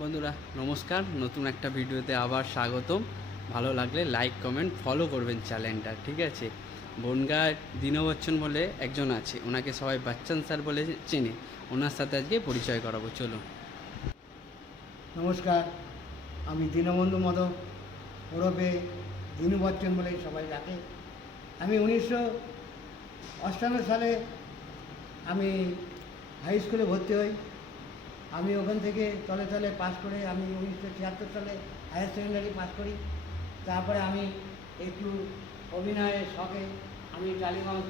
বন্ধুরা, নমস্কার। নতুন একটা ভিডিওতে আবার স্বাগতম। ভালো লাগলে লাইক, কমেন্ট, ফলো করবেন চ্যানেলটা, ঠিক আছে? বনগাঁ দীনবচ্চন বলে একজন আছে, ওনাকে সবাই বাচ্চান স্যার বলে চেনে। ওনার সাথে আজকে পরিচয় করাবো, চলুন। নমস্কার, আমি দীনবন্ধু মদক ওরফে দিনু বচ্চন বলে সবাই ডাকে। আমি উনিশশো অষ্টান্ন সালে আমি হাই স্কুলে ভর্তি হই। আমি ওখান থেকে তলে তলে পাস করে আমি উনিশশো ছিয়াত্তর সালে হায়ার সেকেন্ডারি পাস করি। তারপরে আমি একটু অভিনয়ের শখে আমি টালিগঞ্জ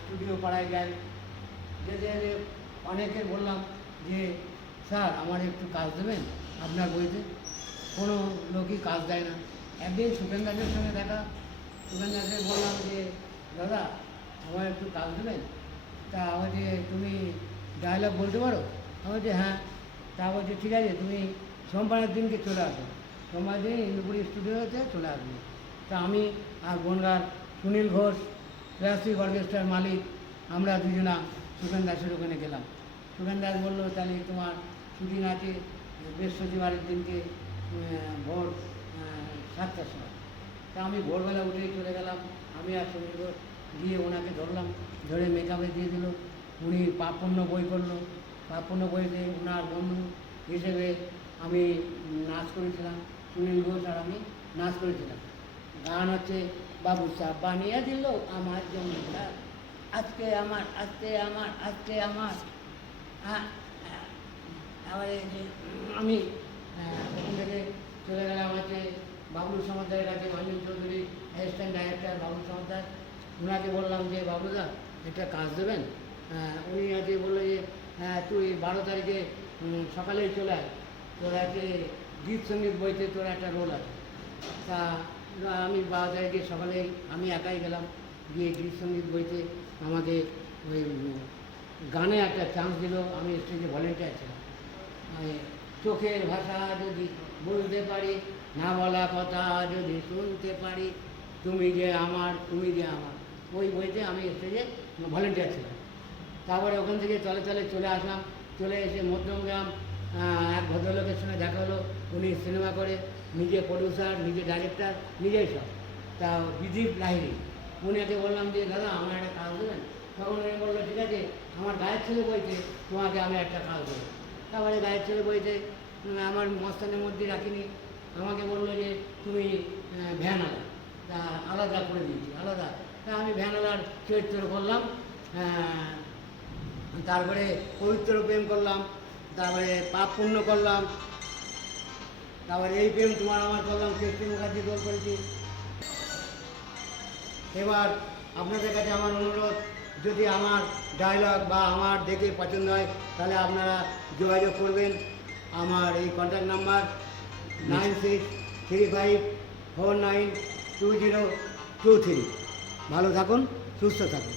স্টুডিও পাড়ায় যাই। যেতে যেতে অনেকে বললাম যে, স্যার, আমার একটু কাজ দেবেন আপনার বইতে? কোনো লোকই কাজ দেয় না। একদিন সুপেন দাসের সঙ্গে দেখা। সুপেন দাসকে বললাম যে, দাদা আমার একটু কাজ দেবেন? তা বলছে তুমি ডায়লগ বলতে পারো? আমি বলছি হ্যাঁ তা বলছে, ঠিক আছে, তুমি সোমবারের দিনকে চলে আসো। সোমবার দিন ইন্দুপুরি স্টুডিওতে চলে আসবে। তা আমি আর বনগার সুনীল ঘোষ ক্লাসিক অর্কেস্ট্রার মালিক, আমরা দুজনা সুখেন দাসের ওখানে গেলাম। সুখেন দাস বলল, তাহলে তোমার ছুটি আছে, বৃহস্পতিবারের দিনকে ভোর সাতটার সময়। তা আমি ভোরবেলা উঠেই চলে গেলাম। আমি আর সুনীল ঘোষ গিয়ে ওনাকে ধরলাম, ধরে মেকআপে দিয়ে দিল। উনি পাপন্য বই করল পাপন্য বইতে ওনার বন্ধু হিসেবে আমি নাচ করেছিলাম সুনীল ঘোষ আর আমি নাচ করেছিলাম। গান হচ্ছে বাবু সাহ বানিয়ে দিল আমার জমিটা আজকে আমার আজকে আমার আজকে আমার। হ্যাঁ হ্যাঁ, আমি আহ, ওখান থেকে চলে গেলাম হচ্ছে বাবলু সমাদারের কাছে অঞ্জন চৌধুরী অ্যাসিস্ট্যান্ট ডাইরেক্টর বাবলু সমাদার ওনাকে বললাম যে বাবুদা একটা কাজ দেবেন? আহ, উনি আজকে বলল যে হ্যাঁ তুই বারো তারিখে সকালেই চলে আয়। তোর একটা গীত সংগীত বইতে তোর একটা রোল আছে। তা আমি বারো তারিখে সকালে আমি একাই গেলাম গিয়ে গীত সংগীত বইতে। আমাদের ওই গানে একটা চান্স দিল, আমি স্টেজে ভলেন্টিয়ার ছিলাম। মানে চোখের ভাষা যদি বলতে পারি, না বলা কথা যদি শুনতে পারি, তুমি যে আমার, তুমি যে আমার। ওই বইতে আমি স্টেজে ভলেন্টিয়ার ছিলাম। তারপরে ওখান থেকে চলে চলে চলে আসলাম। চলে এসে মধ্যমগ্রাম এক ভদ্রলোকের সঙ্গে দেখা হলো। উনি সিনেমা করে, নিজে প্রডিউসার নিজে ডাইরেক্টর নিজেই সব। তা বিদীপ লাহিরি উনিকে বললাম যে, দাদা আমার একটা কাজ দেবেন? তখন উনি বলল, ঠিক আছে, আমার গায়ের ছেলে বইতে তোমাকে আমি একটা কাজ দেবো। তারপরে গায়ের ছেলে বইতে আমার মস্তানের মধ্যে রাখিনি। আমাকে বলল যে, তুমি ভ্যান আলা তা আলাদা করে দিয়েছি, আলাদা। তা আমি ভ্যান আলার চরিত্র করলাম। তারপরে পবিত্র প্রেম করলাম, তারপরে পাপ পুণ্য করলাম, তারপরে এই প্রেম তোমার আমার করলাম কৃষ্ণ মুখার্জি গোল করেছি। এবার আপনাদের কাছে আমার অনুরোধ, যদি আমার ডায়লগ বা আমার দেখে পছন্দ হয়, তাহলে আপনারা যোগাযোগ করবেন। আমার এই contact number nine six three five four nine two zero two three ভালো থাকুন, সুস্থ থাকুন।